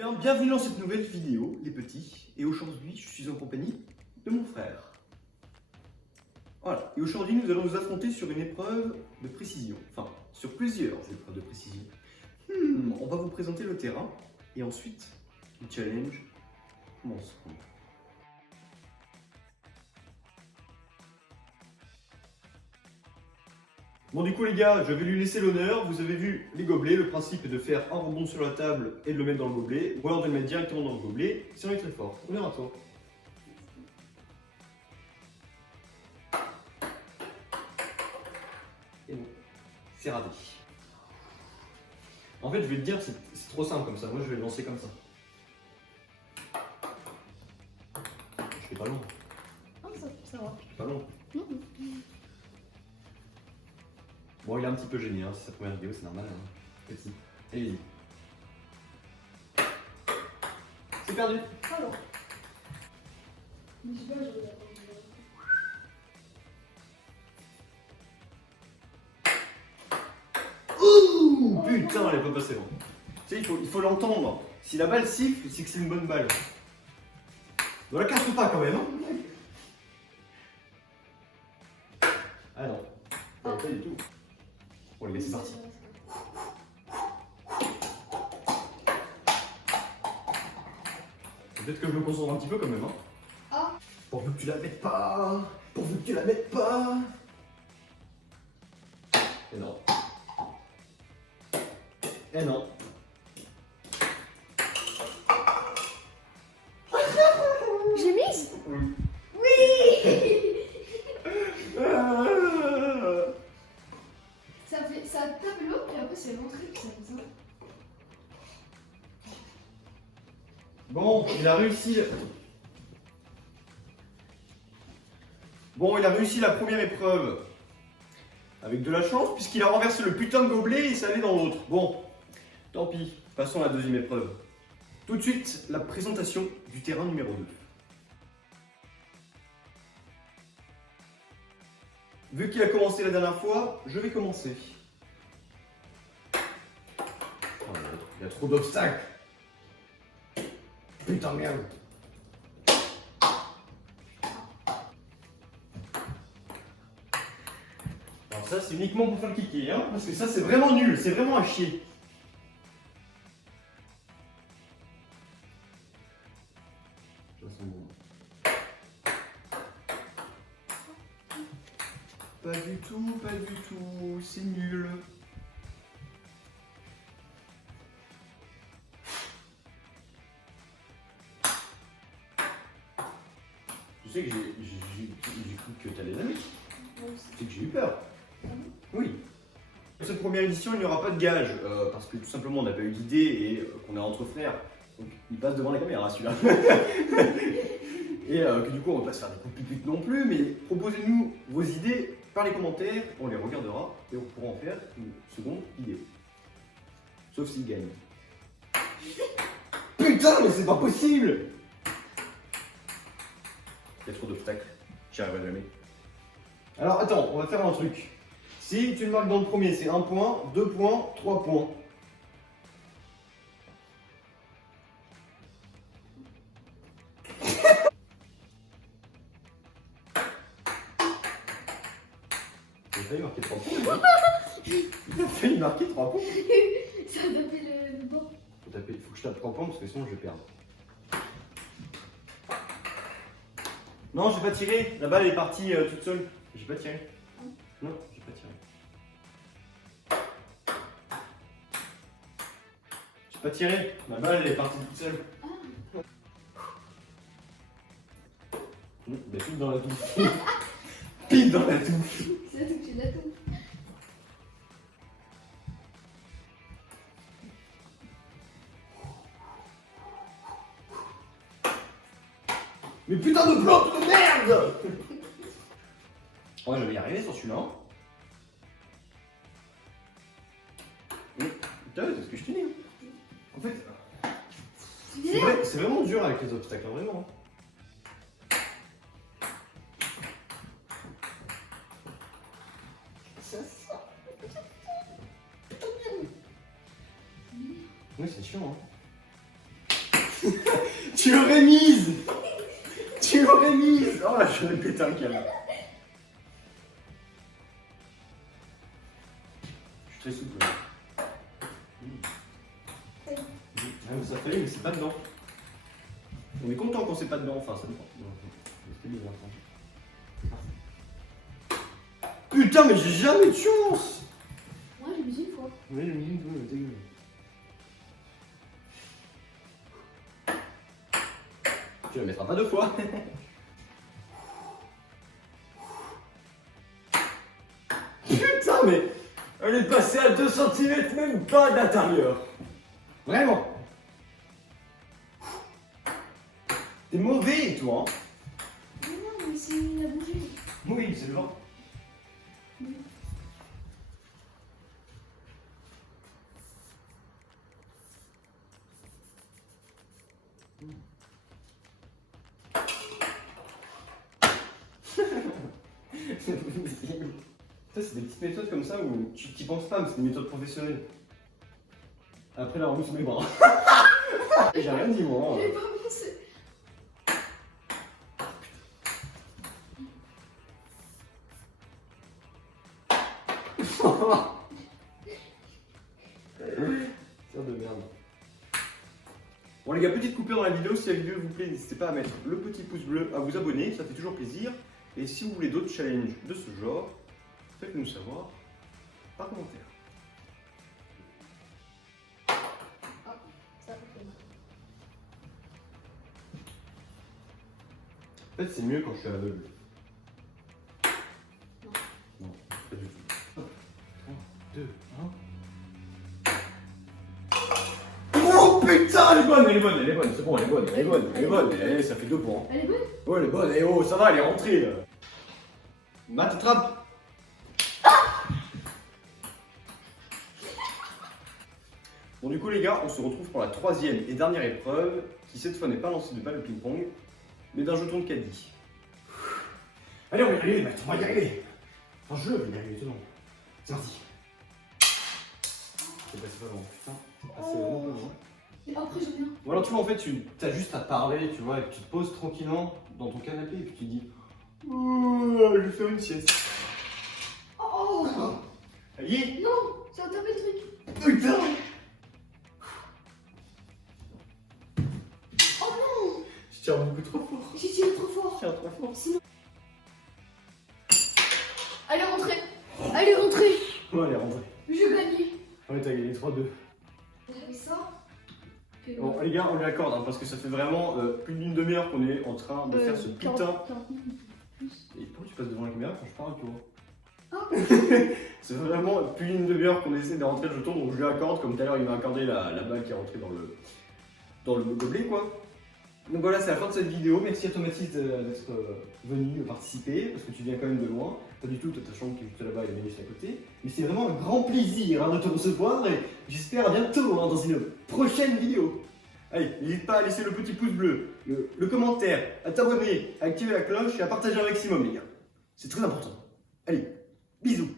Bien, bienvenue dans cette nouvelle vidéo, les petits. Et aujourd'hui, je suis en compagnie de mon frère. Voilà. Et aujourd'hui, nous allons nous affronter sur une épreuve de précision. Enfin, sur plusieurs épreuves de précision. On va vous présenter le terrain. Et ensuite, le challenge commenceront. Bon du coup les gars, je vais lui laisser l'honneur. Vous avez vu les gobelets, le principe est de faire un rebond sur la table et de le mettre dans le gobelet, ou alors de le mettre directement dans le gobelet si on est très fort. Honneur à toi. Et bon, c'est raté. En fait je vais te dire, c'est trop simple comme ça, moi je vais le lancer comme ça. Je fais pas long. Oh, ça va. Je fais pas long. Bon, il est un petit peu gêné, hein, c'est sa première vidéo, c'est normal. Hein. Petit. Allez-y. C'est perdu. Alors. Mais je sais pas, je vais Ouh, putain, elle est pas passée loin. Tu sais, il faut l'entendre. Si la balle siffle, c'est que c'est une bonne balle. Ne la casse pas quand même. Hein. Ah non, pas du tout. Bon les gars, c'est parti. Peut-être que je me concentre un petit peu quand même. Hein. Ah. Pourvu que tu la mettes pas. Pourvu que tu la mettes pas. Et non. Et non. J'ai mise. Oui. Oui. Ça tape l'eau, puis après c'est l'entrée qui ça. Bon, il a réussi. Bon, il a réussi la première épreuve. Avec de la chance, puisqu'il a renversé le putain de gobelet et ça allait dans l'autre. Bon, tant pis. Passons à la deuxième épreuve. Tout de suite, la présentation du terrain numéro 2. Vu qu'il a commencé la dernière fois, je vais commencer. Oh, il y a trop d'obstacles. Putain de merde. Alors ça c'est uniquement pour faire le kicker, hein, parce que ça c'est vraiment nul, c'est vraiment à chier. Pas du tout, c'est nul. Tu sais que j'ai cru que t'allais la mettre. C'est que j'ai eu peur. Oui. Pour cette première édition, il n'y aura pas de gage, parce que tout simplement on n'a pas eu d'idée et qu'on est entre frères. Donc il passe devant la caméra celui-là. Et que du coup on va pas se faire des coups de pute non plus, mais proposez-nous vos idées par les commentaires, on les regardera et on pourra en faire une seconde vidéo. Sauf s'il gagne. Putain, mais c'est pas possible! Il y a trop d'obstacles, j'y arriverai jamais. Alors attends, on va faire un truc. Si tu le marques dans le premier, c'est 1 point, 2 points, 3 points. Il a failli marquer 3 points. Il a failli marquer 3 points. Ça a tapé le bord. Il faut que je tape 3 points parce que sinon je vais perdre. Non, j'ai pas tiré. La balle est partie toute seule. J'ai pas tiré. Non, j'ai pas tiré. J'ai pas tiré. Ma balle elle est partie toute seule. Bah, pile dans la touffe. Pile dans la touffe. C'est tout que tu l'as tout. Mais putain de plante de merde. Ouais, je vais y arriver sur celui-là. Putain, c'est ce que je te dis. En fait, c'est vraiment dur avec les obstacles, hein, vraiment. Oui, c'est chiant. Hein. Tu l'aurais mise. Tu l'aurais mise. Oh, je vais péter un câble. Je suis très souple. Ah, mais ça fait, mais c'est pas dedans. On est content quand c'est pas dedans, enfin ça dépend. C'était bien, putain, mais j'ai jamais de chance. Moi, j'ai mis une fois. Oui, j'ai mis une fois, t'es gueule. Tu la mettras pas deux fois. Putain, mais elle est passée à 2 cm, même pas d'intérieur. Vraiment. T'es mauvais, toi. Hein. Non, mais c'est la bougie. Oui, c'est le vent. Ça, c'est des petites méthodes comme ça où tu t'y penses pas, mais c'est des méthodes professionnelles. Après la remise sous mes bras. J'ai rien dit, moi. J'ai pas pensé. Tire de merde. Bon les gars, petite coupure dans la vidéo. Si la vidéo vous plaît, n'hésitez pas à mettre le petit pouce bleu, à vous abonner, ça fait toujours plaisir. Et si vous voulez d'autres challenges de ce genre, faites-nous savoir par commentaire. Ah, ça fait mal. En fait, c'est mieux quand je suis aveugle. Non. Non, pas du tout. 3, 2, 1. Oh putain, elle est bonne, elle est bonne, elle est bonne, c'est bon, elle est bonne, elle est bonne, elle est bonne, eh, ça fait 2 points. Elle est bonne? Ouais, elle est bonne, eh oh, ça va, elle est rentrée là. Matt, attrape. Bon, du coup, les gars, on se retrouve pour la 3e et dernière épreuve, qui cette fois n'est pas lancée de balle de ping-pong, mais d'un jeton de caddie. Allez, on va y arriver, Matt, on va y arriver. Enfin, je vais y arriver, c'est bon. C'est parti. C'est passé pas loin, putain. C'est passé vraiment pas loin. Et après, j'en ai un. Ou alors, tu vois, en fait, tu as juste à parler, tu vois, et tu te poses tranquillement dans ton canapé, et puis tu dis je vais faire une sieste. Oh! Allez, Non! Ça a tapé le truc. putain. Oh non! Je tire beaucoup trop fort. J'ai tiré trop fort. Je tire trop fort. Sinon. Elle est rentrée. Elle est rentrée. Oh, elle est rentrée. Je gagnais. Ouais, t'as gagné 3-2. J'avais ça. Que- Bon, les gars, on lui accorde, hein, parce que ça fait vraiment plus d'une demi-heure qu'on est en train de faire ce putain. 40 minutes. Et pourquoi tu passes devant la caméra quand je parle, toi? Ah. C'est vraiment plus d'une demi-heure qu'on essaie de rentrer le jeton, donc je lui accorde, comme tout à l'heure il m'a accordé la balle qui est rentrée dans le gobelet, quoi. Donc voilà, c'est la fin de cette vidéo. Merci à Thomatis d'être venu participer, parce que tu viens quand même de loin. Pas du tout, t'as ta chambre qui est juste là-bas et Vénus à côté. Mais c'est vraiment un grand plaisir de te recevoir et j'espère à bientôt dans une prochaine vidéo. Allez, n'hésite pas à laisser le petit pouce bleu, le commentaire, à t'abonner, à activer la cloche et à partager un maximum, les gars. C'est très important. Allez, bisous.